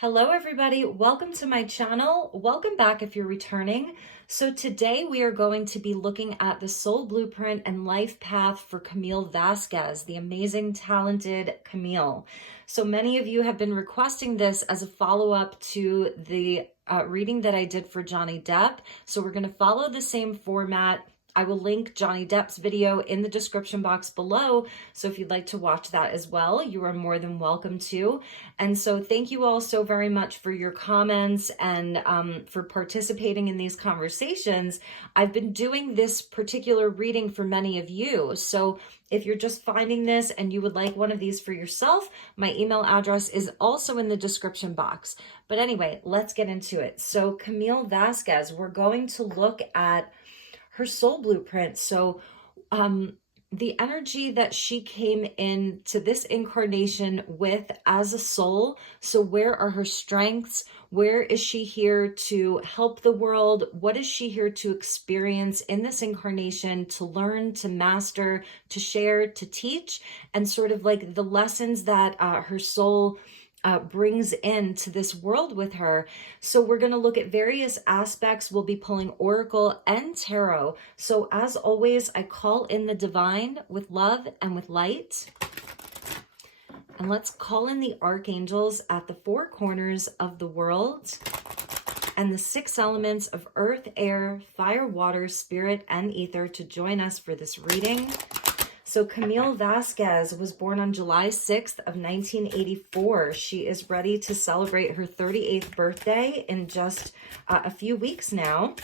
Hello everybody, welcome to my channel. Welcome back if you're returning. So today we are going to be looking at the soul blueprint and life path for Camille Vasquez, the amazing, talented Camille. So many of you have been requesting this as a follow-up to the reading that I did for Johnny Depp. So we're going to follow the same format. I will link Johnny Depp's video in the description box below. So if you'd like to watch that as well, you are more than welcome to. And so thank you all so very much for your comments and for participating in these conversations. I've been doing this particular reading for many of you. So if you're just finding this and you would like one of these for yourself, my email address is also in the description box. But anyway, let's get into it. So Camille Vasquez, we're going to look at her soul blueprint. So the energy that she came into this incarnation with as a soul. So where are her strengths? Where is she here to help the world? What is she here to experience in this incarnation, to learn, to master, to share, to teach, and sort of like the lessons that her soul brings into this world with her. So we're going to look at various aspects. We'll be pulling oracle and tarot. So as always, I call in the divine with love and with light. And let's call in the archangels at the four corners of the world and the six elements of earth, air, fire, water, spirit, and ether to join us for this reading. So Camille Vasquez was born on July 6th of 1984. She is ready to celebrate her 38th birthday in just a few weeks now.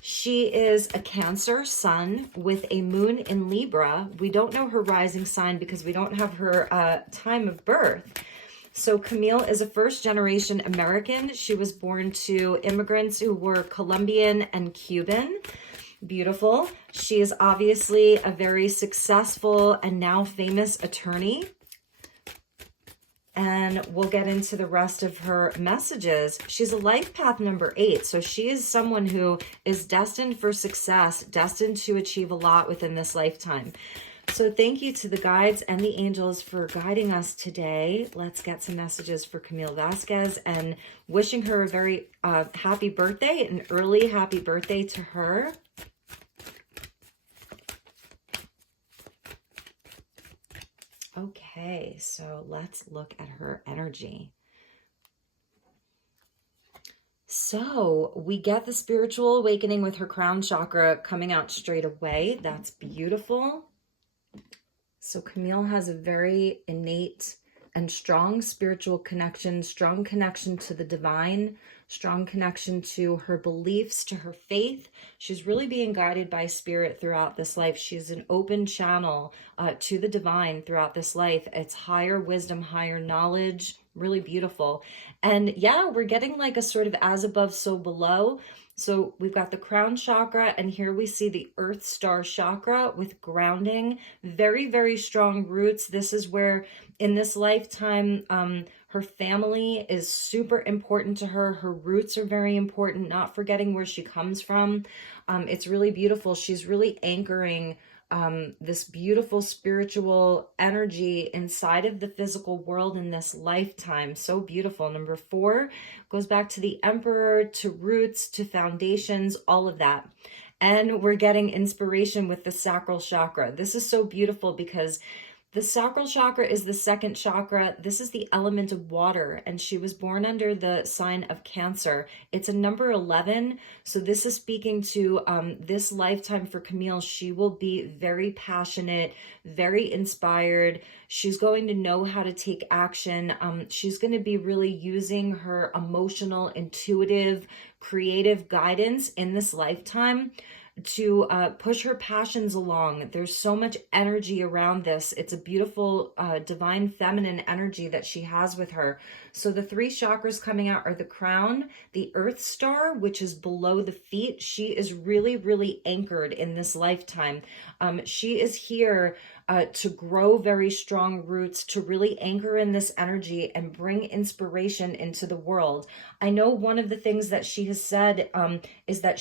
She is a Cancer sun with a moon in Libra. We don't know her rising sign because we don't have her time of birth. So Camille is a first-generation American. She was born to immigrants who were Colombian and Cuban. Beautiful. She is obviously a very successful and now famous attorney. And we'll get into the rest of her messages. She's a life path number 8. So she is someone who is destined for success, destined to achieve a lot within this lifetime. So thank you to the guides and the angels for guiding us today. Let's get some messages for Camille Vasquez and wishing her a very happy birthday, an early happy birthday to her. Okay, so let's look at her energy. So we get the spiritual awakening with her crown chakra coming out straight away. That's beautiful. So Camille has a very innate and strong spiritual connection, strong connection to the divine, strong connection to her beliefs, to her faith. She's really being guided by spirit throughout this life. She's an open channel to the divine throughout this life. It's higher wisdom, higher knowledge, really beautiful. And yeah, we're getting like a sort of as above, so below. So we've got the crown chakra, and here we see the earth star chakra with grounding, very, very strong roots. This is where in this lifetime, her family is super important to her. Her roots are very important, not forgetting where she comes from. It's really beautiful. She's really anchoring this beautiful spiritual energy inside of the physical world in this lifetime. So beautiful. Number 4 goes back to the emperor, to roots, to foundations, all of that. And we're getting inspiration with the sacral chakra. This is so beautiful because the sacral chakra is the second chakra. This is the element of water, and she was born under the sign of Cancer. It's a number 11, so this is speaking to this lifetime for Camille. She will be very passionate, very inspired. She's going to know how to take action. She's going to be really using her emotional, intuitive, creative guidance in this lifetime to push her passions along. There's so much energy around this. It's a beautiful divine feminine energy that she has with her. So the 3 chakras coming out are the crown, the earth star, which is below the feet. She is really, really anchored in this lifetime. She is here to grow very strong roots, to really anchor in this energy and bring inspiration into the world. I know one of the things that she has said is that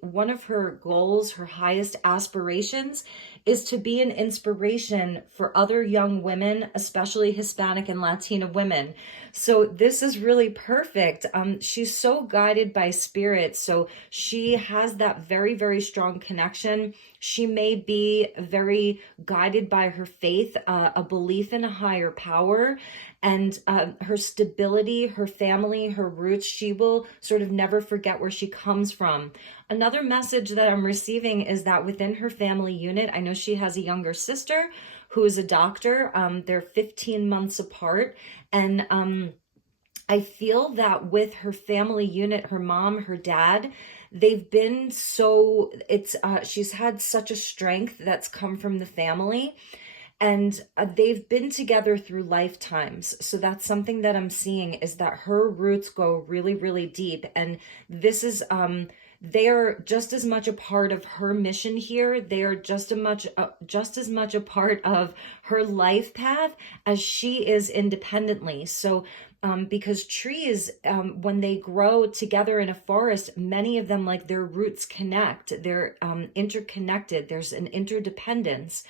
one of her goals, her highest aspirations, is to be an inspiration for other young women, especially Hispanic and Latina women. So this is really perfect. She's so guided by spirit. So she has that very, very strong connection. She may be very guided by her faith, a belief in a higher power, and her stability, her family, her roots. She will sort of never forget where she comes from. Another message that I'm receiving is that within her family unit, I know she has a younger sister who is a doctor. They're 15 months apart. And I feel that with her family unit, her mom, her dad, they've been so, she's had such a strength that's come from the family. And they've been together through lifetimes. So that's something that I'm seeing, is that her roots go really, really deep. And this is, they're just as much a part of her mission here. They are just as much a part of her life path as she is independently. So because trees, when they grow together in a forest, many of them, like, their roots connect. They're interconnected. There's an interdependence.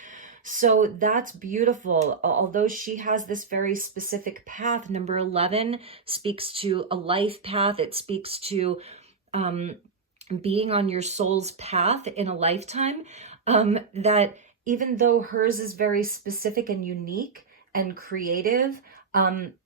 So that's beautiful. Although she has this very specific path, number 11 speaks to a life path. It speaks to being on your soul's path in a lifetime, that even though hers is very specific and unique and creative,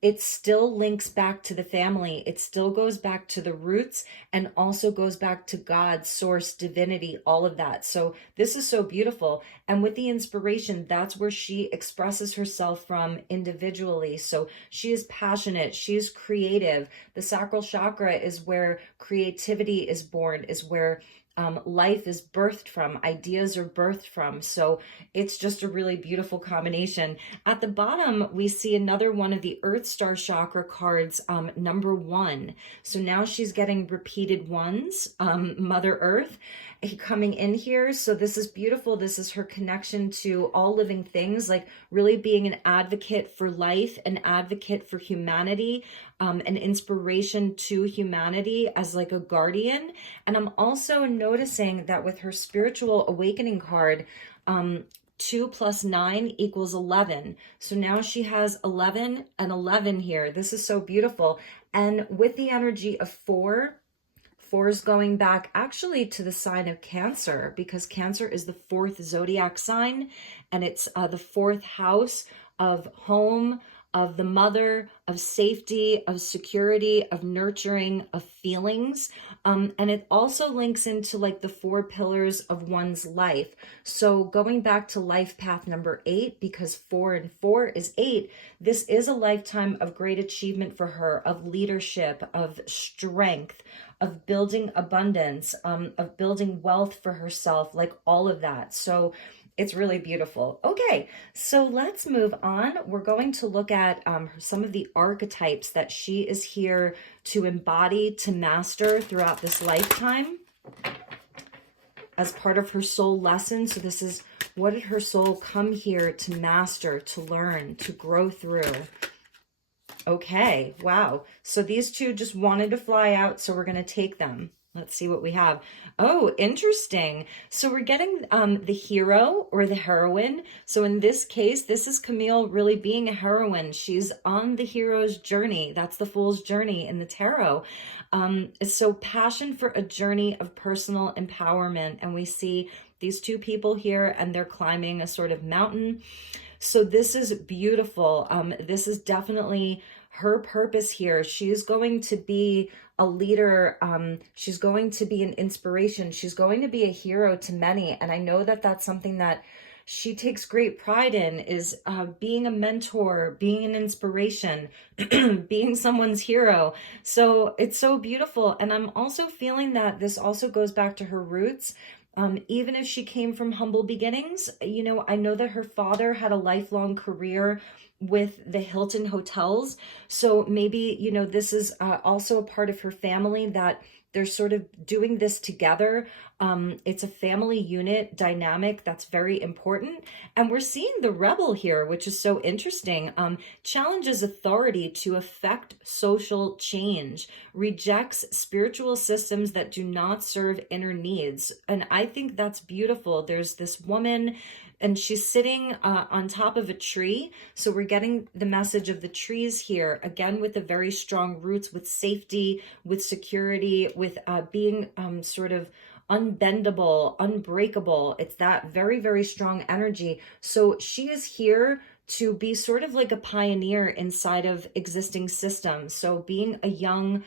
it still links back to the family. It still goes back to the roots, and also goes back to God, source, divinity, all of that. So this is so beautiful. And with the inspiration, that's where she expresses herself from individually. So she is passionate. She is creative. The sacral chakra is where creativity is born, is where life is birthed from, ideas are birthed from. So it's just a really beautiful combination. At the bottom, we see another one of the Earth Star Chakra cards, number 1. So now she's getting repeated ones, Mother Earth coming in here. So this is beautiful. This is her connection to all living things, like really being an advocate for life, an advocate for humanity, an inspiration to humanity as like a guardian. And I'm also noticing that with her spiritual awakening card, 2 plus 9 equals 11. So now she has 11 and 11 here. This is so beautiful. And with the energy of 4 is going back actually to the sign of Cancer, because Cancer is the 4th zodiac sign, and it's the 4th house of home, of the mother, of safety, of security, of nurturing, of feelings. And it also links into like the 4 pillars of one's life. So going back to life path number 8, because 4 and 4 is 8, this is a lifetime of great achievement for her, of leadership, of strength, of building abundance, of building wealth for herself, like all of that. So it's really beautiful. Okay, so let's move on. We're going to look at some of the archetypes that she is here to embody, to master throughout this lifetime as part of her soul lesson. So this is, what did her soul come here to master, to learn, to grow through? Okay, wow. So these two just wanted to fly out, so we're going to take them. Let's see what we have. Oh, interesting. So we're getting the hero or the heroine. So in this case, this is Camille really being a heroine. She's on the hero's journey. That's the fool's journey in the tarot. So passion for a journey of personal empowerment. And we see these two people here, and they're climbing a sort of mountain. So this is beautiful. This is definitely her purpose here. She's going to be a leader. She's going to be an inspiration. She's going to be a hero to many. And I know that that's something that she takes great pride in, is being a mentor, being an inspiration, being someone's hero. So it's so beautiful. And I'm also feeling that this also goes back to her roots. Even if she came from humble beginnings, you know, I know that her father had a lifelong career with the Hilton hotels. So maybe, you know, this is also a part of her family that they're sort of doing this together. It's a family unit dynamic that's very important. And we're seeing the rebel here, which is so interesting. Challenges authority to affect social change, rejects spiritual systems that do not serve inner needs. And I think that's beautiful. There's this woman, and she's sitting on top of a tree. So we're getting the message of the trees here, again, with the very strong roots, with safety, with security, with being sort of unbendable, unbreakable. It's that very, very strong energy. So she is here to be sort of like a pioneer inside of existing systems. So being a young,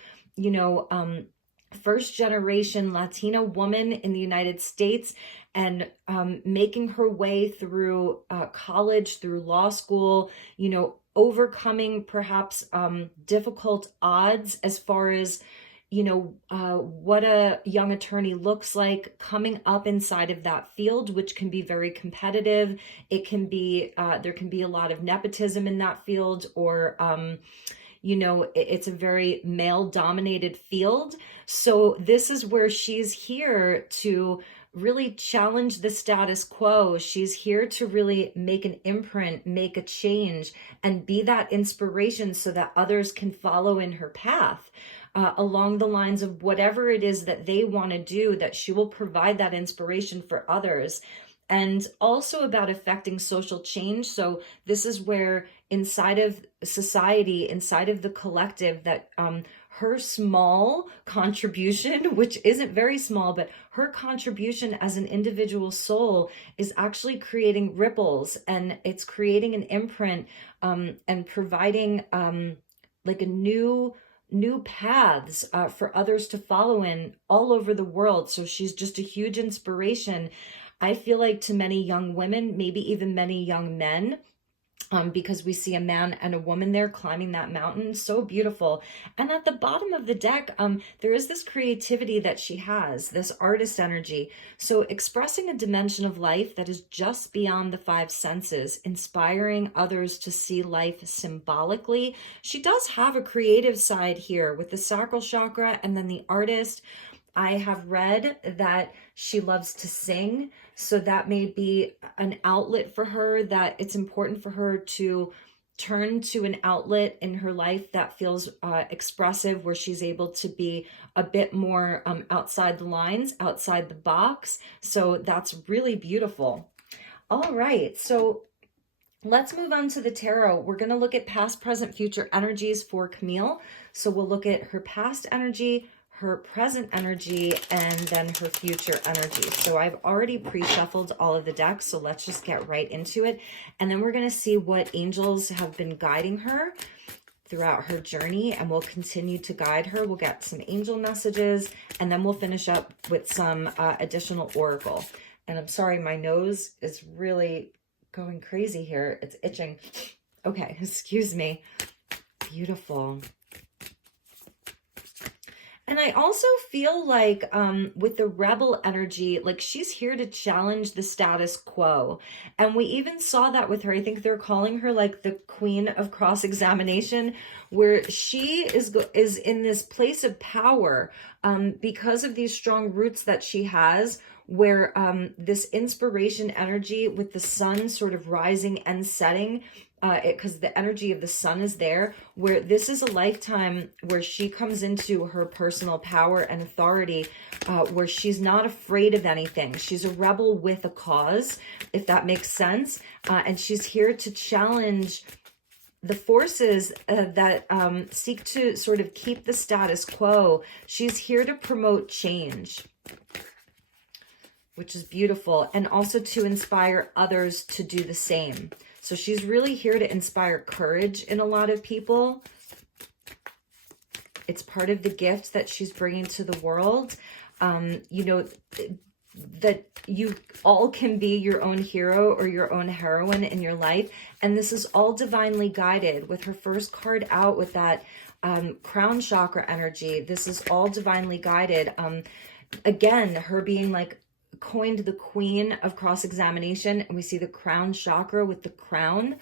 first generation Latina woman in the United States, and making her way through college, through law school, overcoming perhaps difficult odds as far as, what a young attorney looks like, coming up inside of that field, which can be very competitive. It can be, there can be a lot of nepotism in that field, or, it's a very male dominated field. So this is where she's here to really challenge the status quo. She's here to really make an imprint, make a change, and be that inspiration so that others can follow in her path. Along the lines of whatever it is that they want to do, that she will provide that inspiration for others. And also about affecting social change. So this is where inside of society, inside of the collective, that her small contribution, which isn't very small, but her contribution as an individual soul is actually creating ripples, and it's creating an imprint and providing like a new paths for others to follow in all over the world. So she's just a huge inspiration, I feel like, to many young women, maybe even many young men, because we see a man and a woman there climbing that mountain. So beautiful. And at the bottom of the deck, there is this creativity that she has, this artist energy. So expressing a dimension of life that is just beyond the five senses, inspiring others to see life symbolically. She does have a creative side here with the sacral chakra and then the artist. I have read that she loves to sing, so that may be an outlet for her, that it's important for her to turn to an outlet in her life that feels expressive, where she's able to be a bit more outside the lines, outside the box. So that's really beautiful. All right, so let's move on to the tarot. We're going to look at past, present, future energies for Camille. So we'll look at her past energy, her present energy, and then her future energy. So I've already pre-shuffled all of the decks, so let's just get right into it. And then we're going to see what angels have been guiding her throughout her journey, and we'll continue to guide her. We'll get some angel messages, and then we'll finish up with some additional oracle. And I'm sorry, my nose is really going crazy here. It's itching. Okay, excuse me. Beautiful. And I also feel like with the rebel energy, like she's here to challenge the status quo. And we even saw that with her. I think they're calling her like the queen of cross-examination, where she is in this place of power because of these strong roots that she has, where this inspiration energy with the sun sort of rising and setting, because the energy of the sun is there, where this is a lifetime where she comes into her personal power and authority, where she's not afraid of anything. She's a rebel with a cause, if that makes sense. And she's here to challenge the forces that seek to sort of keep the status quo. She's here to promote change, which is beautiful, and also to inspire others to do the same. So she's really here to inspire courage in a lot of people. It's part of the gift that she's bringing to the world. That you all can be your own hero or your own heroine in your life. And this is all divinely guided. With her first card out with that crown chakra energy, this is all divinely guided. Again, her being like coined the queen of cross-examination, and we see the crown chakra with the crown.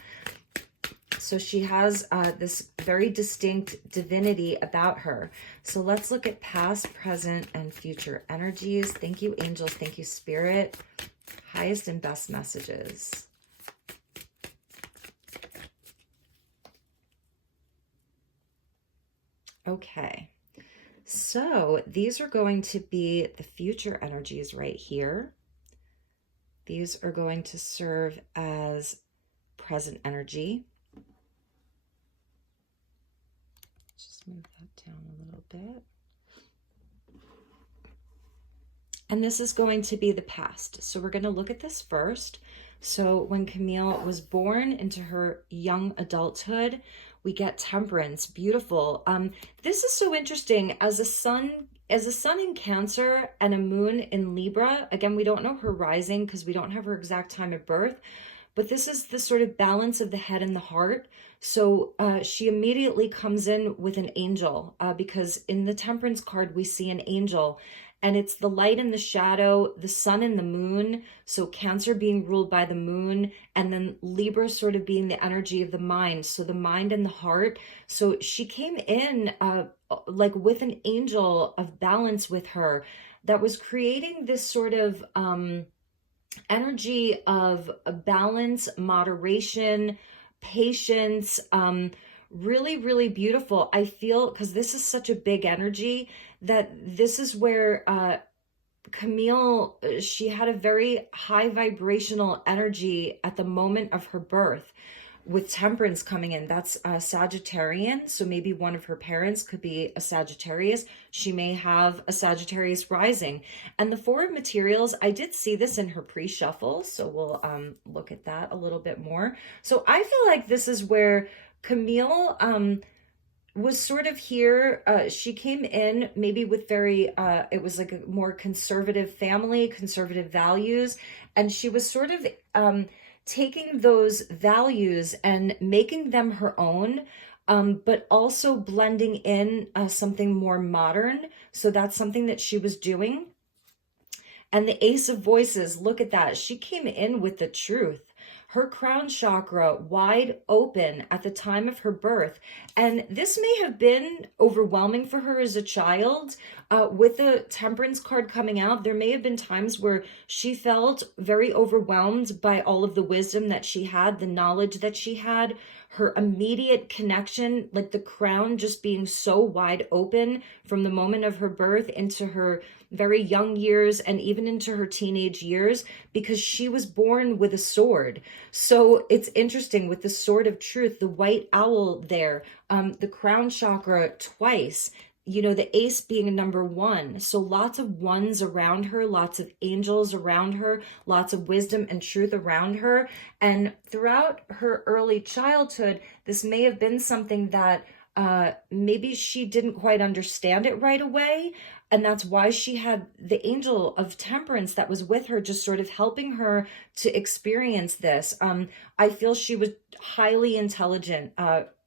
So she has this very distinct divinity about her. So let's look at past, present, and future energies. Thank you, angels. Thank you, spirit. Highest and best messages. Okay. So these are going to be the future energies right here. These are going to serve as present energy. Just move that down a little bit. And this is going to be the past. So we're going to look at this first. So when Camille was born into her young adulthood, we get temperance. Beautiful. This is so interesting. As a sun in Cancer and a moon in Libra, again, we don't know her rising because we don't have her exact time of birth, but this is the sort of balance of the head and the heart. So she immediately comes in with an angel because in the temperance card, we see an angel. And it's the light and the shadow, the sun and the moon. So Cancer being ruled by the moon, and then Libra sort of being the energy of the mind. So the mind and the heart. So she came in like with an angel of balance with her that was creating this sort of energy of balance, moderation, patience, really, really beautiful. I feel, because this is such a big energy, that this is where Camille, she had a very high vibrational energy at the moment of her birth with temperance coming in. That's Sagittarian. So maybe one of her parents could be a Sagittarius. She may have a Sagittarius rising. And the Four of Materials, I did see this in her pre-shuffle. So we'll look at that a little bit more. So I feel like this is where Camille was sort of here. She came in maybe with very, it was like a more conservative family, conservative values. And she was sort of taking those values and making them her own, but also blending in something more modern. So that's something that she was doing. And the Ace of Voices, look at that. She came in with the truth. Her crown chakra wide open at the time of her birth. And this may have been overwhelming for her as a child. With the temperance card coming out, there may have been times where she felt very overwhelmed by all of the wisdom that she had, the knowledge that she had, her immediate connection, like the crown just being so wide open from the moment of her birth into her very young years and even into her teenage years, because she was born with a sword. So it's interesting with the sword of truth, the white owl there, the crown chakra twice, you know, the ace being a number one. So lots of ones around her, lots of angels around her, lots of wisdom and truth around her. And throughout her early childhood, this may have been something that maybe she didn't quite understand it right away. And that's why she had the angel of temperance that was with her, just sort of helping her to experience this. I feel she was highly intelligent,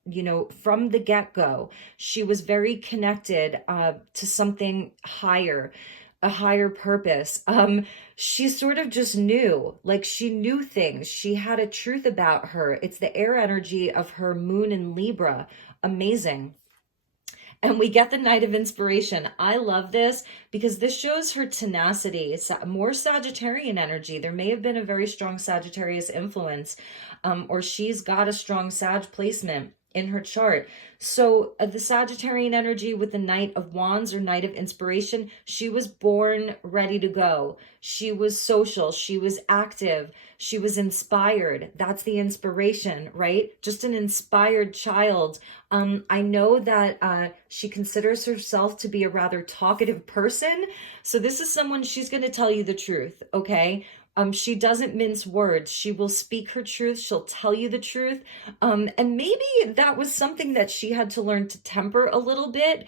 you know, from the get-go. She was very connected to something higher, a higher purpose. She sort of just knew, like she knew things. She had a truth about her. It's the air energy of her moon in Libra. Amazing. And we get the Knight of Inspiration. I love this because this shows her tenacity. It's more Sagittarian energy. There may have been a very strong Sagittarius influence, or she's got a strong Sag placement in her chart. So the Sagittarian energy with the Knight of Wands or Knight of Inspiration, she was born ready to go. She was social. She was active. She was inspired. That's the inspiration, right? Just an inspired child. I know that she considers herself to be a rather talkative person. So this is someone, she's going to tell you the truth, okay? She doesn't mince words. She will speak her truth. She'll tell you the truth. And maybe that was something that she had to learn to temper a little bit,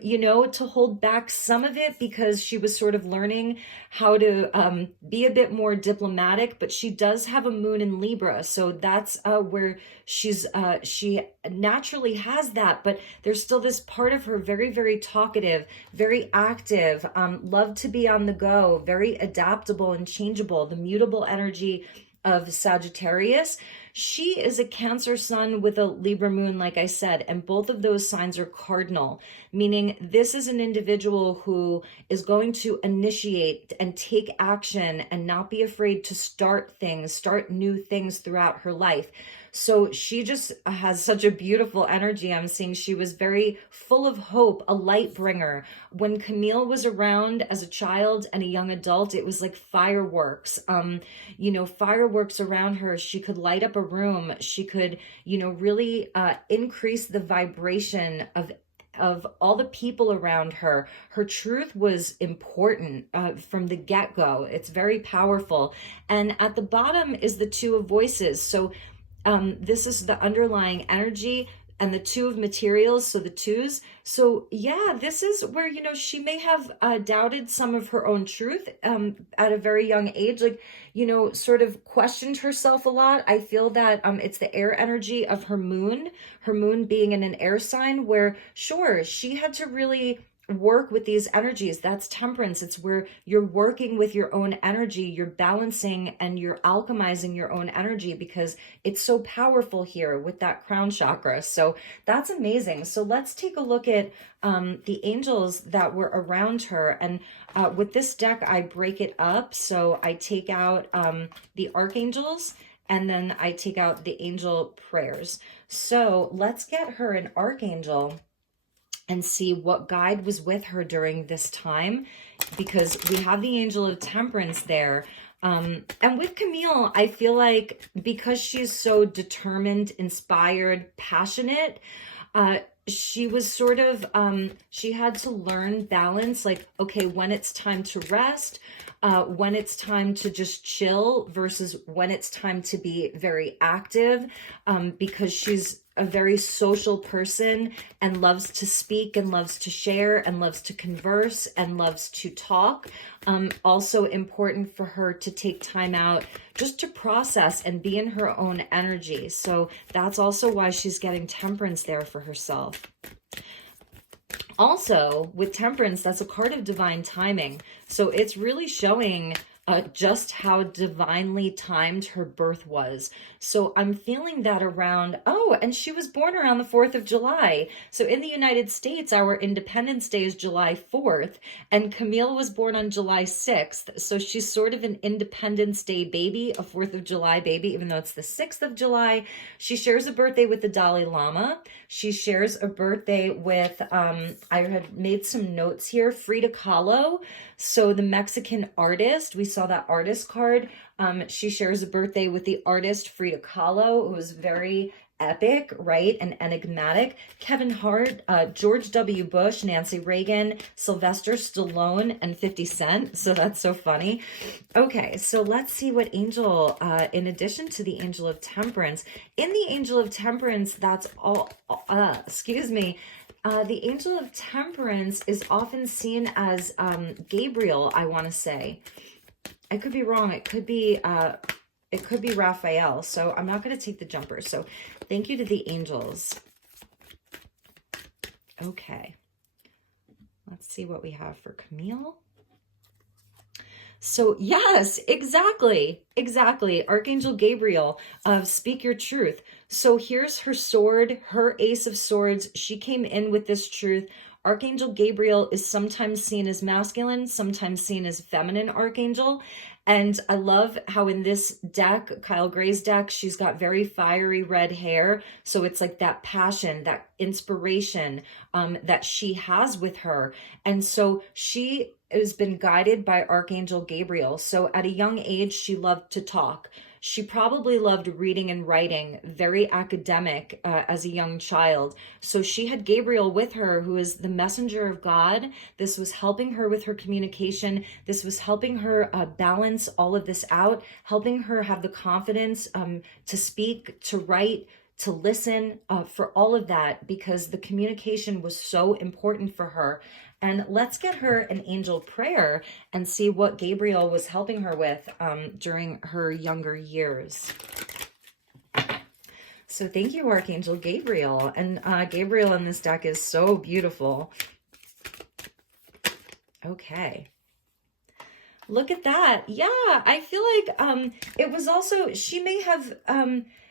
you know, to hold back some of it because she was sort of learning how to be a bit more diplomatic, but she does have a moon in Libra. So that's where she naturally has that, but there's still this part of her very, very talkative, very active, love to be on the go, very adaptable and changeable, the mutable energy of Sagittarius. She is a Cancer sun with a Libra moon, like I said, and both of those signs are cardinal, meaning this is an individual who is going to initiate and take action and not be afraid to start things, start new things throughout her life. So she just has such a beautiful energy. I'm seeing she was very full of hope, a light bringer. When Camille was around as a child and a young adult, it was like fireworks, fireworks around her. She could light up a room. She could, really increase the vibration of all the people around her. Her truth was important from the get-go. It's very powerful. And at the bottom is the Two of Voices. So this is the underlying energy, and the Two of Materials, so the twos. So yeah, this is where, she may have doubted some of her own truth at a very young age, sort of questioned herself a lot. I feel that it's the air energy of her moon being in an air sign, where sure, she had to really work with these energies. That's Temperance. It's where you're working with your own energy, you're balancing and you're alchemizing your own energy, because it's so powerful here with that crown chakra. So that's amazing. So let's take a look at the angels that were around her. And with this deck, I break it up. So I take out the archangels, and then I take out the angel prayers. So let's get her an archangel and see what guide was with her during this time, because we have the angel of Temperance there. And with Camille, I feel like because she's so determined, inspired, passionate, she was sort of, she had to learn balance, like, okay, when it's time to rest, when it's time to just chill versus when it's time to be very active, because she's a very social person and loves to speak and loves to share and loves to converse and loves to talk. Also important for her to take time out just to process and be in her own energy. So that's also why she's getting Temperance there for herself. Also, with Temperance, that's a card of divine timing. So it's really showing just how divinely timed her birth was. So I'm feeling that around, and she was born around the 4th of July. So in the United States, our Independence Day is July 4th, and Camille was born on July 6th. So she's sort of an Independence Day baby, a 4th of July baby, even though it's the 6th of July. She shares a birthday with the Dalai Lama. She shares a birthday with, I had made some notes here, Frida Kahlo. So the Mexican artist, we saw that artist card. She shares a birthday with the artist Frida Kahlo, who was very epic, right, and enigmatic. Kevin Hart, George W. Bush, Nancy Reagan, Sylvester Stallone, and 50 Cent. So that's so funny. Okay, so let's see what angel, in addition to the angel of Temperance, in the angel of Temperance, that's all, the angel of Temperance is often seen as Gabriel, I want to say. I could be wrong. It could be Raphael. So I'm not going to take the jumper. So thank you to the angels. Okay. Let's see what we have for Camille. So yes, exactly. Archangel Gabriel of Speak Your Truth. So here's her sword, her Ace of Swords. She came in with this truth. Archangel Gabriel is sometimes seen as masculine, sometimes seen as feminine archangel. And I love how in this deck, Kyle Gray's deck, she's got very fiery red hair. So it's like that passion, that inspiration that she has with her. And so she has been guided by Archangel Gabriel. So at a young age, she loved to talk. She probably loved reading and writing, very academic as a young child. So she had Gabriel with her, who is the messenger of God. This was helping her with her communication. This was helping her balance all of this out, helping her have the confidence to speak, to write, to listen, for all of that, because the communication was so important for her. And let's get her an angel prayer and see what Gabriel was helping her with during her younger years. So thank you, Archangel Gabriel. And Gabriel in this deck is so beautiful. Okay. Look at that. Yeah, I feel like it was also, she may have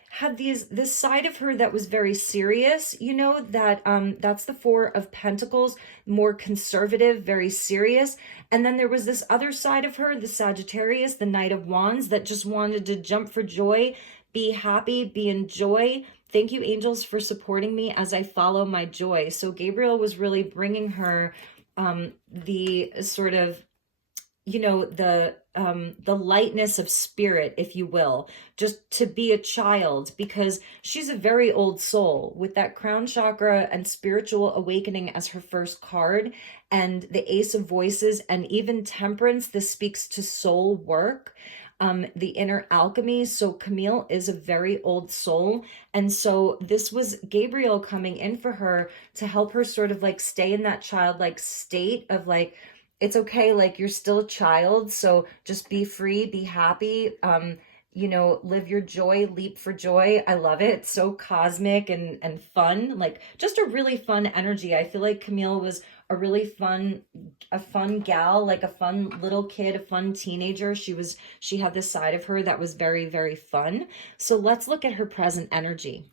had this side of her that was very serious, you know, that that's the Four of Pentacles, more conservative, very serious. And then there was this other side of her, the Sagittarius, the Knight of Wands, that just wanted to jump for joy, be happy, be in joy. Thank you, angels, for supporting me as I follow my joy. So Gabriel was really bringing her the sort of, you know, the lightness of spirit, if you will, just to be a child, because she's a very old soul with that crown chakra and spiritual awakening as her first card, and the Ace of Voices, and even Temperance. This speaks to soul work, the inner alchemy. So Camille is a very old soul. And so this was Gabriel coming in for her to help her sort of like stay in that childlike state of like, it's okay, like you're still a child, so just be free, be happy, you know, live your joy, leap for joy. I love it. So cosmic and fun, like just a really fun energy. I feel like Camille was a really fun gal, like a fun little kid, a fun teenager. She had this side of her that was very, very fun. So let's look at her present energy.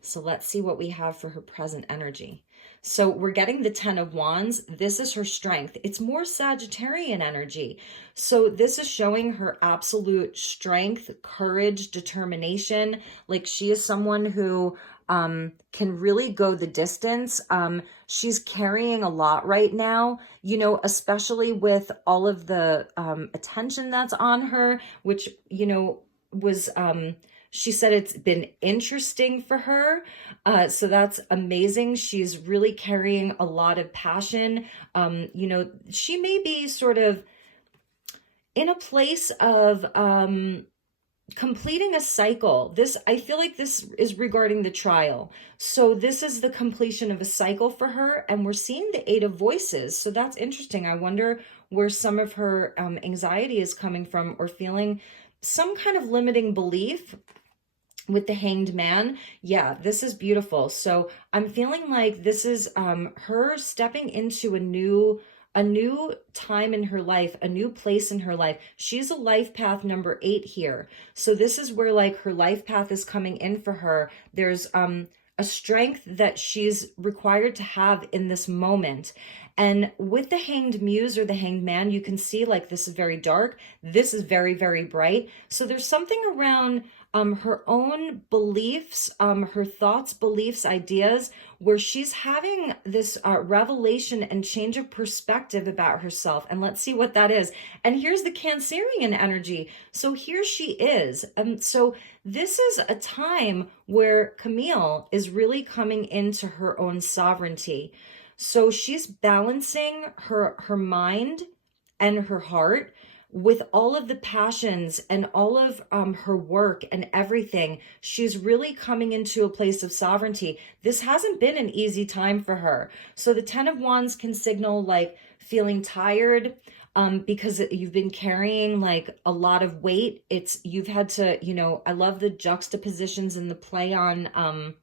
So let's see what we have for her present energy. So we're getting the Ten of Wands. This is her strength. It's more Sagittarian energy. So this is showing her absolute strength, courage, determination. Like she is someone who can really go the distance. She's carrying a lot right now, you know, especially with all of the attention that's on her, which, you know, was... she said it's been interesting for her. So that's amazing. She's really carrying a lot of passion. You know, she may be sort of in a place of completing a cycle. I feel like this is regarding the trial. So this is the completion of a cycle for her. And we're seeing the Eight of Voices. So that's interesting. I wonder where some of her anxiety is coming from, or feeling some kind of limiting belief. With the Hanged Man, yeah, this is beautiful. So I'm feeling like this is her stepping into a new time in her life, a new place in her life. She's a life path number 8 here. So this is where like her life path is coming in for her. There's a strength that she's required to have in this moment. And with the Hanged Muse or the Hanged Man, you can see like this is very dark. This is very, very bright. So there's something around her own beliefs, her thoughts, beliefs, ideas, where she's having this revelation and change of perspective about herself. And let's see what that is. And here's the Cancerian energy. So here she is. So this is a time where Camille is really coming into her own sovereignty. So she's balancing her mind and her heart with all of the passions and all of her work and everything. She's really coming into a place of sovereignty. This hasn't been an easy time for her. So the Ten of Wands can signal like feeling tired because you've been carrying like a lot of weight. You've had to, you know, I love the juxtapositions and the play on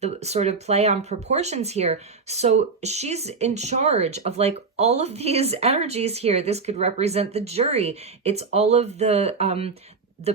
the sort of play on proportions here. So she's in charge of like all of these energies here. This could represent the jury. It's all of the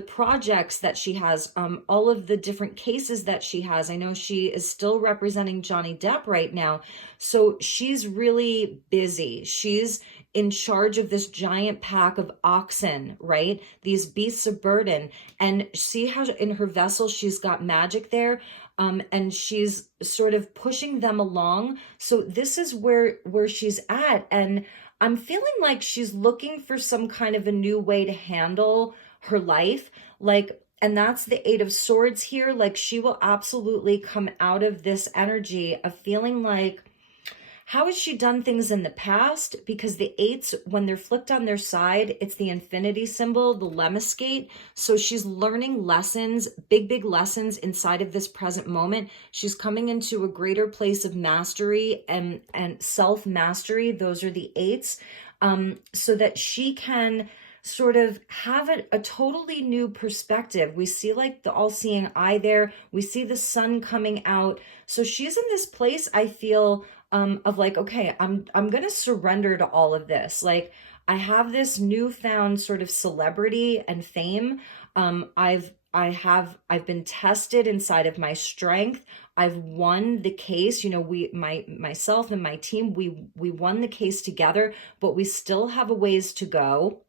projects that she has, all of the different cases that she has. I know she is still representing Johnny Depp right now. So she's really busy. She's in charge of this giant pack of oxen, right? These beasts of burden. And see how in her vessel, she's got magic there. And she's sort of pushing them along. So this is where she's at. And I'm feeling like she's looking for some kind of a new way to handle her life. Like, and that's the Eight of Swords here. Like she will absolutely come out of this energy of feeling like, how has she done things in the past? Because the eights, when they're flipped on their side, it's the infinity symbol, the lemniscate. So she's learning lessons, big, big lessons inside of this present moment. She's coming into a greater place of mastery and self-mastery. Those are the eights. So that she can sort of have a totally new perspective. We see like the all-seeing eye there. We see the sun coming out. So she's in this place, I feel, of like, okay, I'm going to surrender to all of this. Like, I have this newfound sort of celebrity and fame. I've been tested inside of my strength. I've won the case. You know, myself and my team, we won the case together, but we still have a ways to go.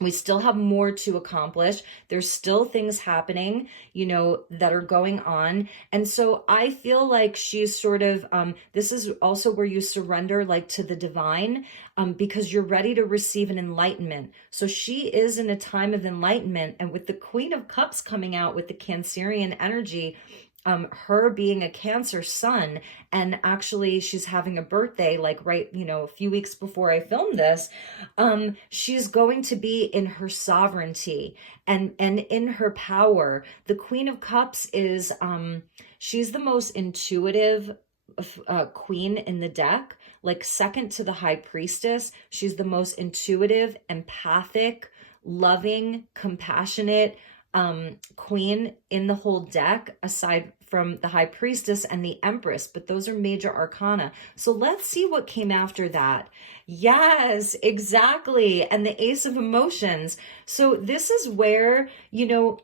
We still have more to accomplish. There's still things happening, you know, that are going on. And so I feel like she's sort of, this is also where you surrender like to the divine, because you're ready to receive an enlightenment. So she is in a time of enlightenment. And with the Queen of Cups coming out with the Cancerian energy, her being a Cancer sun, and actually she's having a birthday like right, you know, a few weeks before I filmed this, she's going to be in her sovereignty and in her power. The Queen of Cups is, she's the most intuitive queen in the deck, like second to the High Priestess. She's the most intuitive, empathic, loving, compassionate, queen in the whole deck, aside from the High Priestess and the Empress, but those are major arcana. So let's see what came after that. Yes, exactly. And the Ace of Emotions. So this is where, you know,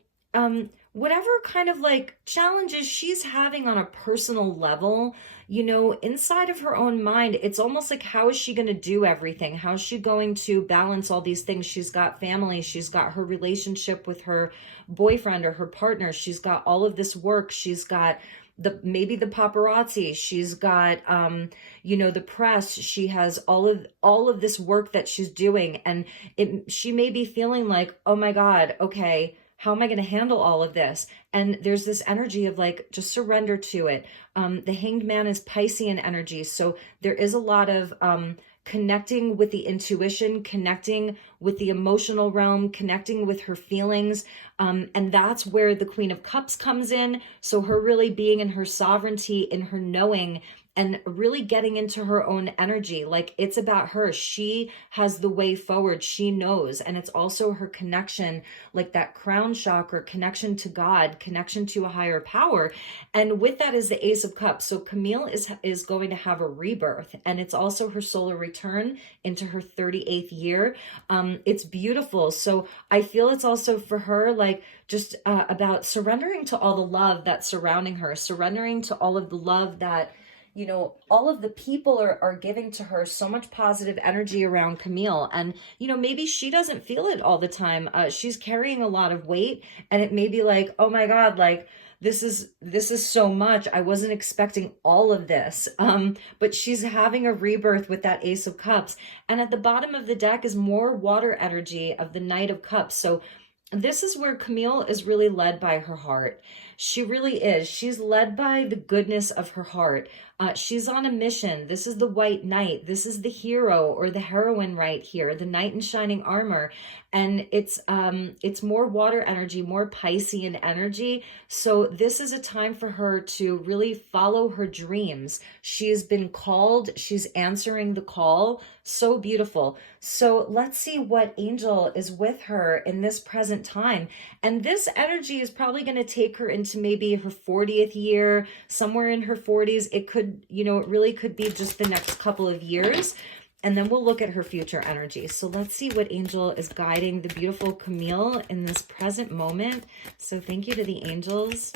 whatever kind of like challenges she's having on a personal level, you know, inside of her own mind, it's almost like, how is she going to do everything? How is she going to balance all these things? She's got family. She's got her relationship with her boyfriend or her partner. She's got all of this work. She's got maybe the paparazzi. She's got, you know, the press. She has all of this work that she's doing. And she may be feeling like, oh my God, okay, how am I going to handle all of this? And there's this energy of like, just surrender to it. The Hanged Man is Piscean energy. So there is a lot of connecting with the intuition, connecting with the emotional realm, connecting with her feelings. And that's where the Queen of Cups comes in. So her really being in her sovereignty, in her knowing, and really getting into her own energy. Like, it's about her. She has the way forward. She knows. And it's also her connection, like that crown chakra, connection to God, connection to a higher power. And with that is the Ace of Cups. So Camille is going to have a rebirth, and it's also her solar return into her 38th year. It's beautiful. So I feel it's also for her, like, just about surrendering to all the love that's surrounding her, surrendering to all of the love that, you know, all of the people are giving to her, so much positive energy around Camille. And, you know, maybe she doesn't feel it all the time. She's carrying a lot of weight, and it may be like, oh my God, like, this is so much. I wasn't expecting all of this. But she's having a rebirth with that Ace of Cups. And at the bottom of the deck is more water energy of the Knight of Cups. So this is where Camille is really led by her heart. She really is. She's led by the goodness of her heart. She's on a mission. This is the White Knight. This is the hero or the heroine right here, the knight in shining armor. And it's more water energy, more Piscean energy. So this is a time for her to really follow her dreams. She's been called. She's answering the call. So beautiful. So let's see what angel is with her in this present time. And this energy is probably going to take her into maybe her 40th year, somewhere in her 40s. It could, you know, it really could be just the next couple of years. And then we'll look at her future energy. So let's see what angel is guiding the beautiful Camille in this present moment. So thank you to the angels.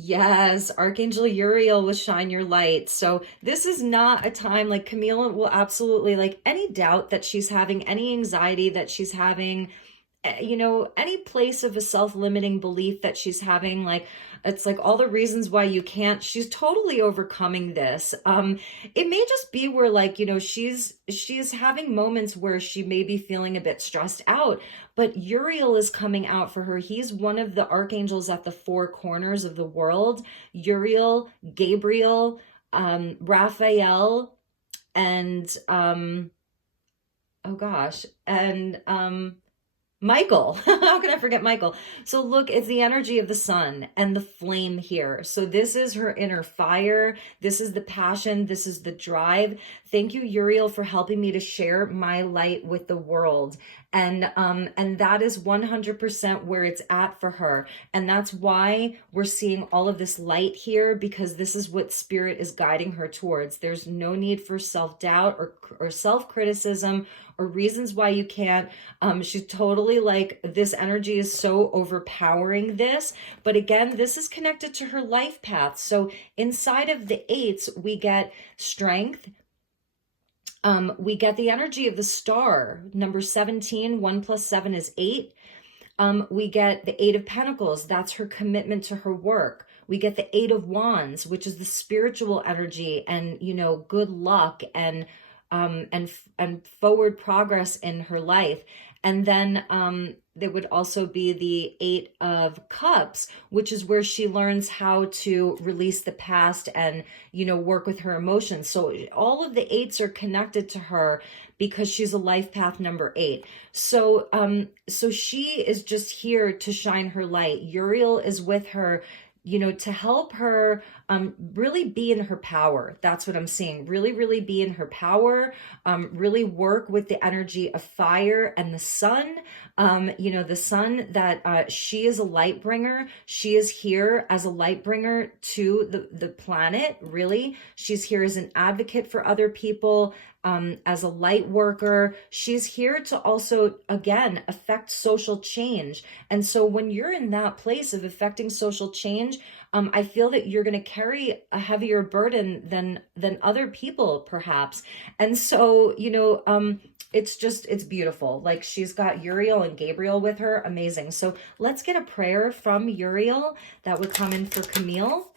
Yes, Archangel Uriel will shine your light. So this is not a time, like, Camille will absolutely, like, any doubt that she's having, any anxiety that she's having, you know, any place of a self-limiting belief that she's having, like, it's like all the reasons why you can't, she's totally overcoming this. It may just be where, like, you know, she's having moments where she may be feeling a bit stressed out, but Uriel is coming out for her. He's one of the archangels at the four corners of the world. Uriel, Gabriel, Raphael, and, oh gosh, and, Michael. How can I forget Michael? So look, it's the energy of the sun and the flame here. So this is her inner fire. This is the passion. This is the drive. Thank you, Uriel, for helping me to share my light with the world. And that is 100% where it's at for her. And that's why we're seeing all of this light here, because this is what spirit is guiding her towards. There's no need for self-doubt or self-criticism or reasons why you can't. She's totally like, this energy is so overpowering this. But again, this is connected to her life path. So inside of the eights, we get strength. We get the energy of the star, number 17, 1 + 7 is 8. We get the 8 of Pentacles. That's her commitment to her work. We get the 8 of Wands, which is the spiritual energy and, you know, good luck and forward progress in her life. And then there would also be the 8 of Cups, which is where she learns how to release the past and, you know, work with her emotions. So all of the 8s are connected to her because she's a life path number 8. So she is just here to shine her light. Uriel is with her, you know, to help her really be in her power. That's what I'm seeing. Really, really be in her power. Really work with the energy of fire and the sun. You know, the sun, that she is a light bringer. She is here as a light bringer to the planet, really. She's here as an advocate for other people, as a light worker. She's here to also, again, affect social change. And so when you're in that place of affecting social change, I feel that you're going to carry a heavier burden than other people, perhaps. And so, you know, it's beautiful. Like, she's got Uriel and Gabriel with her. Amazing. So let's get a prayer from Uriel that would come in for Camille.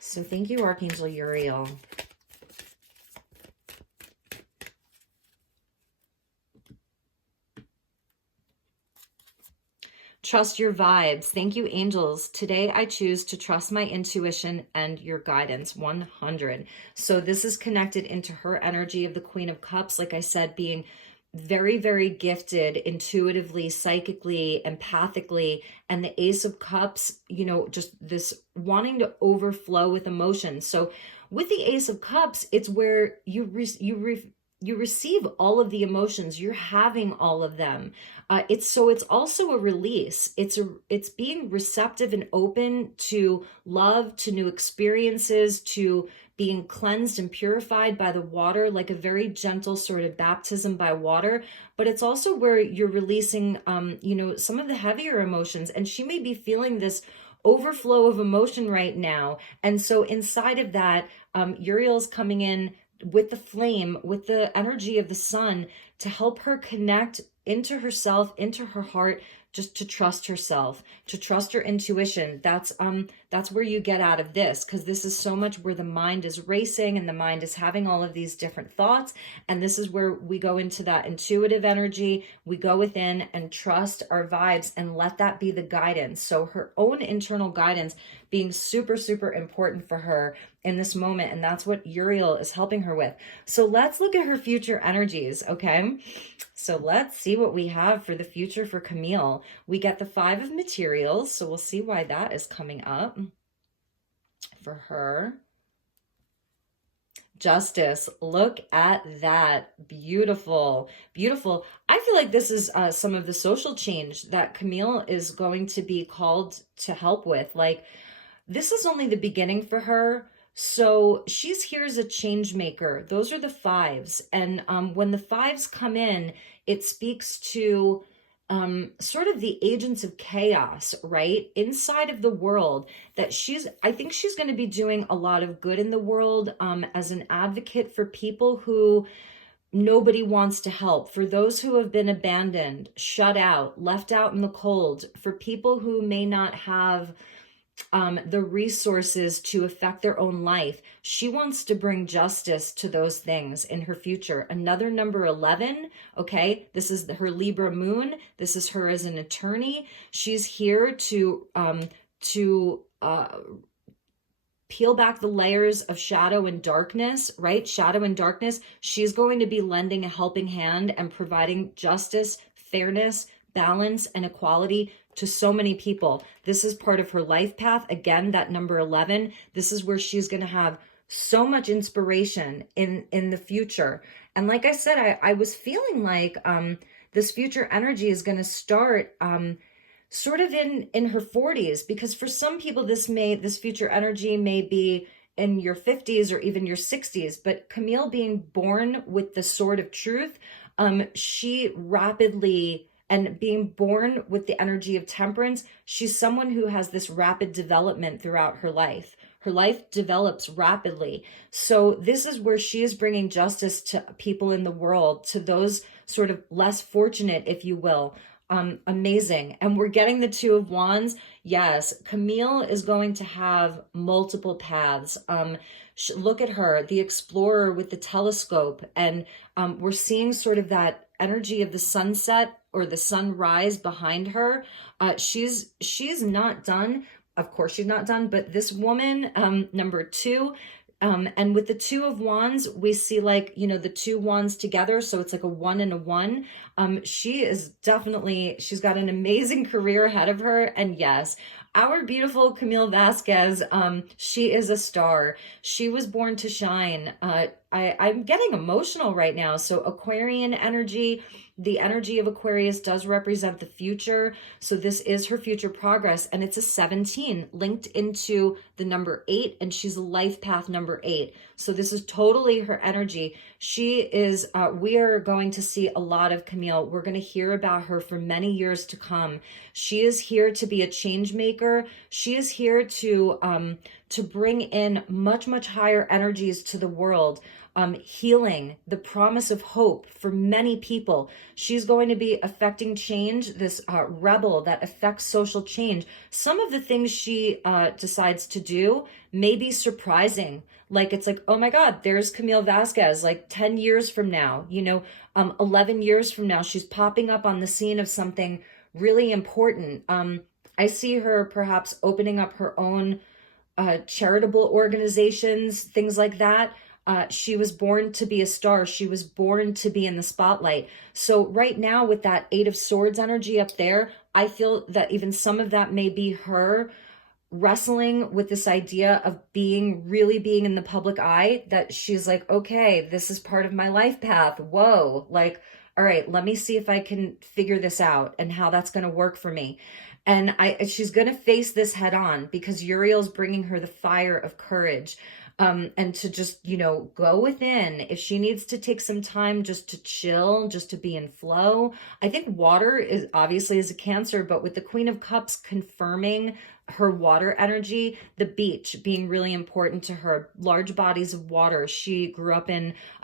So thank you, Archangel Uriel. Trust your vibes. Thank you, angels. Today I choose to trust my intuition and your guidance. 100. So this is connected into her energy of the Queen of Cups. Like I said, being very, very gifted intuitively, psychically, empathically. And the Ace of Cups, you know, just this wanting to overflow with emotion. So with the Ace of Cups, it's where you receive all of the emotions. You're having all of them. It's also a release. It's being receptive and open to love, to new experiences, to being cleansed and purified by the water, like a very gentle sort of baptism by water. But it's also where you're releasing, you know, some of the heavier emotions. And she may be feeling this overflow of emotion right now. And so inside of that, Uriel's coming in with the flame, with the energy of the sun, to help her connect into herself, into her heart, just to trust herself, to trust her intuition. That's where you get out of this, because this is so much where the mind is racing and the mind is having all of these different thoughts. And this is where we go into that intuitive energy. We go within and trust our vibes and let that be the guidance. So her own internal guidance being super, super important for her in this moment. And that's what Uriel is helping her with. So let's look at her future energies, okay? So let's see what we have for the future for Camille. We get the 5 of materials, so we'll see why that is coming up for her. Justice. Look at that. Beautiful. Beautiful. I feel like this is some of the social change that Camille is going to be called to help with. Like, this is only the beginning for her. So she's here as a change maker. Those are the 5s. And when the 5s come in, it speaks to sort of the agents of chaos, right? Inside of the world, that I think she's going to be doing a lot of good in the world as an advocate for people who nobody wants to help, for those who have been abandoned, shut out, left out in the cold, for people who may not have the resources to affect their own life. She wants to bring justice to those things in her future. Another number 11, okay? This is her Libra moon. This is her as an attorney. She's here to peel back the layers of shadow and darkness, right? Shadow and darkness. She's going to be lending a helping hand and providing justice, fairness, balance, and equality to so many people. This is part of her life path. Again, that number 11, this is where she's going to have so much inspiration in the future. And like I said, I was feeling like this future energy is going to start sort of in her 40s, because for some people this future energy may be in your 50s or even your 60s. But Camille, being born with the sword of truth, she rapidly, and being born with the energy of temperance, she's someone who has this rapid development throughout her life. Her life develops rapidly. So this is where she is bringing justice to people in the world, to those sort of less fortunate, if you will. Amazing. And we're getting the Two of Wands. Yes, Camille is going to have multiple paths. Look at her, the explorer with the telescope. And we're seeing sort of that energy of the sunset or the sunrise behind her. She's not done. Of course she's not done, but this woman, number 2, and with the Two of Wands, we see like, you know, the 2 wands together. So it's like a 1 and a 1. She's got an amazing career ahead of her. And yes, our beautiful Camille Vasquez, she is a star. She was born to shine. I'm getting emotional right now. So Aquarian energy, the energy of Aquarius does represent the future. So this is her future progress. And it's a 17 linked into the number 8. And she's a life path number 8. So this is totally her energy. She is, we are going to see a lot of Camille. We're going to hear about her for many years to come. She is here to be a change maker. She is here to bring in much, much higher energies to the world. Healing, the promise of hope for many people. She's going to be affecting change, this rebel that affects social change. Some of the things she decides to do may be surprising. Like, it's like, oh my God, there's Camille Vasquez, like 10 years from now, 11 years from now, she's popping up on the scene of something really important. I see her perhaps opening up her own charitable organizations, things like that. She was born to be a star. She was born to be in the spotlight. So right now with that 8 of Swords energy up there, I feel that even some of that may be her wrestling with this idea of really being in the public eye, that she's like, okay, this is part of my life path. Whoa, like, all right, let me see if I can figure this out and how that's going to work for me. And she's going to face this head on, because Uriel's bringing her the fire of courage. And to just, go within. If she needs to take some time just to chill, just to be in flow. I think water is obviously a Cancer, but with the Queen of Cups confirming her water energy, the beach being really important to her, large bodies of water. She grew up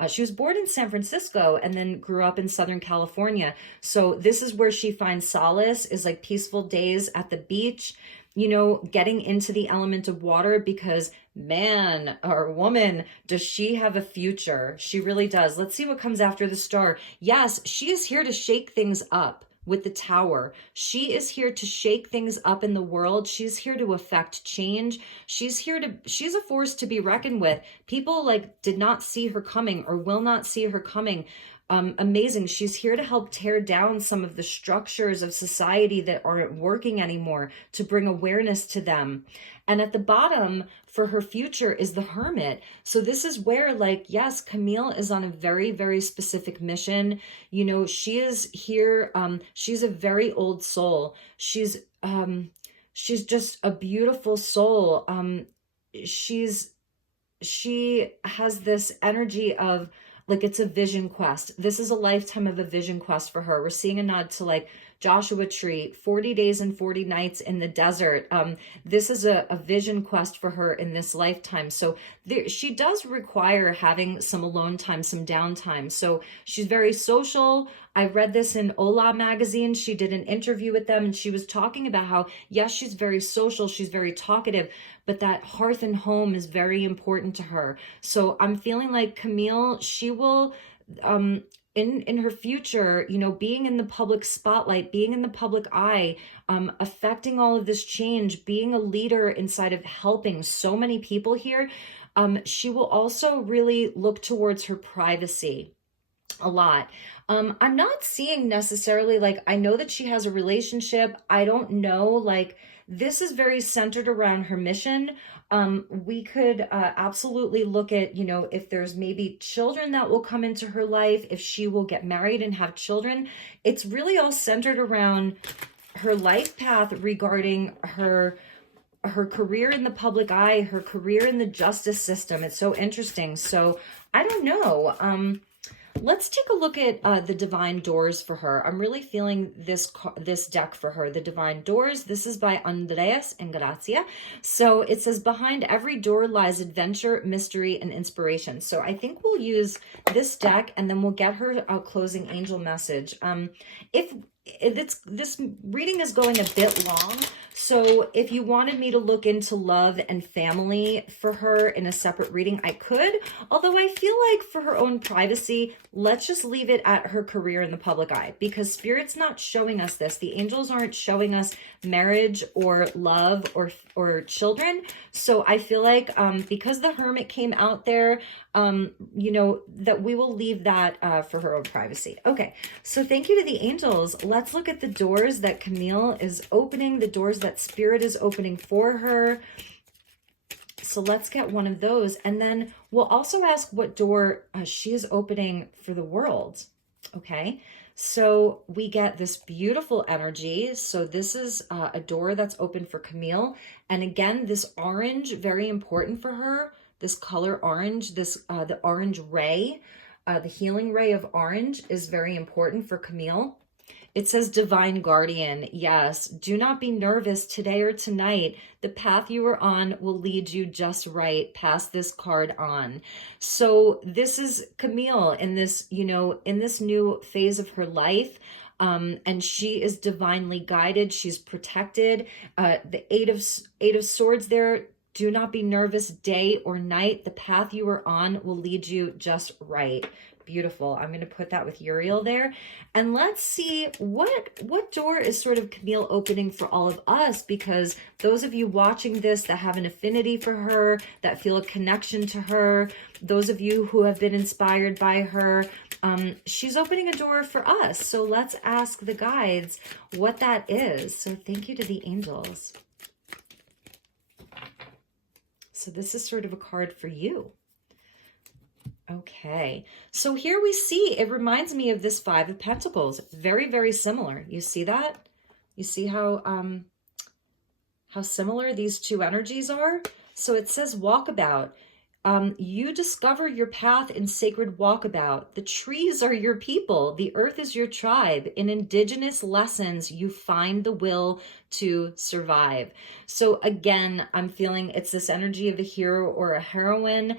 she was born in San Francisco and then grew up in Southern California. So this is where she finds solace, is like peaceful days at the beach, getting into the element of water, because man or woman, does she have a future. She really does. Let's see what comes after the Star. Yes, she is here to shake things up with the Tower. She is here to shake things up in the world. She's here to affect change. She's a force to be reckoned with. People did not see her coming or will not see her coming. Amazing. She's here to help tear down some of the structures of society that aren't working anymore, to bring awareness to them. And at the bottom for her future is the Hermit. So this is where, yes, Camille is on a very, very specific mission. She is here. She's a very old soul. She's just a beautiful soul. She has this energy of, it's a vision quest. This is a lifetime of a vision quest for her. We're seeing a nod to Joshua Tree, 40 days and 40 nights in the desert. This is a vision quest for her in this lifetime. So she does require having some alone time, some downtime. So she's very social. I read this in Hola magazine. She did an interview with them, and she was talking about how, yes, she's very social, she's very talkative, but that hearth and home is very important to her. So I'm feeling like Camille, she will, in her future, being in the public spotlight, being in the public eye, affecting all of this change, being a leader inside of helping so many people here, she will also really look towards her privacy. a lot. I'm not seeing necessarily, like, I know that she has a relationship. I don't know, like, this is very centered around her mission. We could absolutely look at, you know, if there's maybe children that will come into her life, if she will get married and have children. It's really all centered around her life path regarding her career in the public eye, her career in the justice system. It's so interesting. So I don't know. Let's take a look at the Divine Doors for her. I'm really feeling this deck for her. The Divine Doors. This is by Andreas Engracia. So it says, behind every door lies adventure, mystery, and inspiration. So I think we'll use this deck, and then we'll get her a closing angel message. If this reading is going a bit long, so if you wanted me to look into love and family for her in a separate reading, I could. Although I feel like for her own privacy, let's just leave it at her career in the public eye, because Spirit's not showing us this. The angels aren't showing us marriage or love or children. So I feel like because the Hermit came out there, you know, that we will leave that for her own privacy. Okay, so thank you to the angels. Let's look at the doors that Camille is opening, the doors that Spirit is opening for her. So let's get one of those. And then we'll also ask what door she is opening for the world. Okay, so we get this beautiful energy. So this is a door that's open for Camille. And again, this orange, very important for her. This color orange, the orange ray, the healing ray of orange is very important for Camille. It says Divine Guardian. Yes, do not be nervous today or tonight. The path you are on will lead you just right. Pass this card on. So this is Camille in this, you know, in this new phase of her life. And she is divinely guided. She's protected. The Eight of Swords there. Do not be nervous day or night. The path you are on will lead you just right. Beautiful. I'm going to put that with Uriel there. And let's see what door is sort of Camille opening for all of us, because those of you watching this that have an affinity for her, that feel a connection to her, those of you who have been inspired by her, she's opening a door for us. So let's ask the guides what that is. So thank you to the angels. So this is sort of a card for you. Okay, so here we see, it reminds me of this Five of Pentacles. Very, very similar. You see that? You see how similar these two energies are? So it says walkabout. You discover your path in sacred walkabout. The trees are your people. The earth is your tribe. In indigenous lessons, you find the will to survive. So again, I'm feeling it's this energy of a hero or a heroine.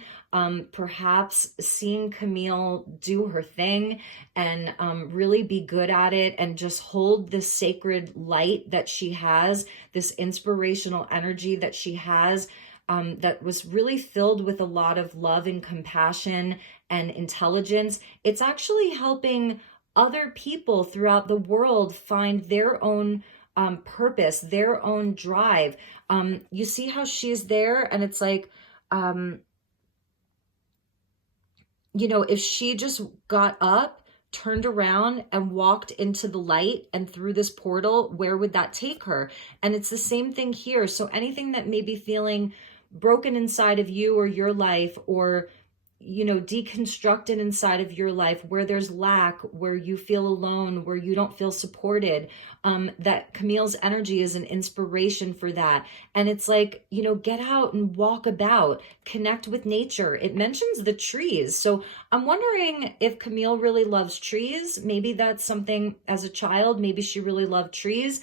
Perhaps seeing Camille do her thing and really be good at it and just hold this sacred light that she has, this inspirational energy that she has, that was really filled with a lot of love and compassion and intelligence. It's actually helping other people throughout the world find their own purpose, their own drive. You see how she's there, and it's like, you know, if she just got up, turned around and walked into the light and through this portal, where would that take her? And it's the same thing here. So anything that may be feeling broken inside of you or your life, or, you know, deconstructed inside of your life, where there's lack, where you feel alone, where you don't feel supported, that Camille's energy is an inspiration for that. And it's like, you know, get out and walk about, connect with nature. It mentions the trees. So I'm wondering if Camille really loves trees. Maybe that's something as a child, maybe she really loved trees,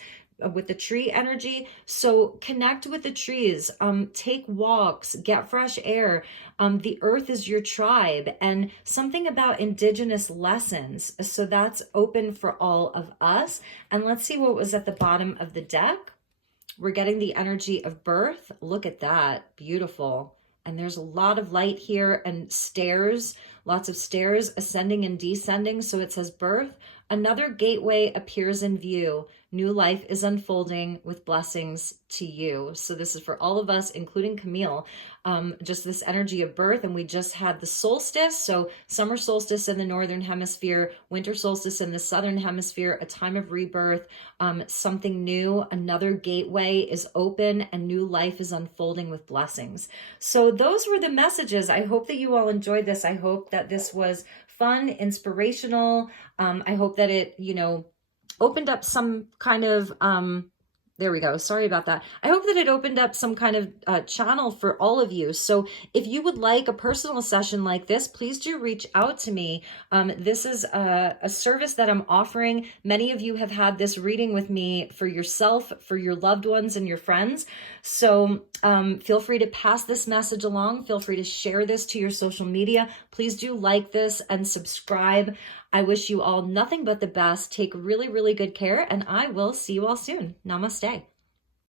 with the tree energy. So connect with the trees, take walks, get fresh air. The earth is your tribe, and something about indigenous lessons. So that's open for all of us. And let's see what was at the bottom of the deck. We're getting the energy of birth. Look at that. Beautiful. And there's a lot of light here and stairs, lots of stairs ascending and descending. So it says birth. Another gateway appears in view. New life is unfolding with blessings to you. So this is for all of us, including Camille, just this energy of birth. And we just had the solstice. So summer solstice in the northern hemisphere, winter solstice in the southern hemisphere, a time of rebirth, something new, another gateway is open and new life is unfolding with blessings. So those were the messages. I hope that you all enjoyed this. I hope that this was fun, inspirational. I hope that it, opened up some kind of, there we go. Sorry about that. I hope that it opened up some kind of channel for all of you. So if you would like a personal session like this, please do reach out to me. This is a service that I'm offering. Many of you have had this reading with me for yourself, for your loved ones and your friends. So feel free to pass this message along. Feel free to share this to your social media. Please do like this and subscribe. I wish you all nothing but the best. Take really, really good care, and I will see you all soon. Namaste.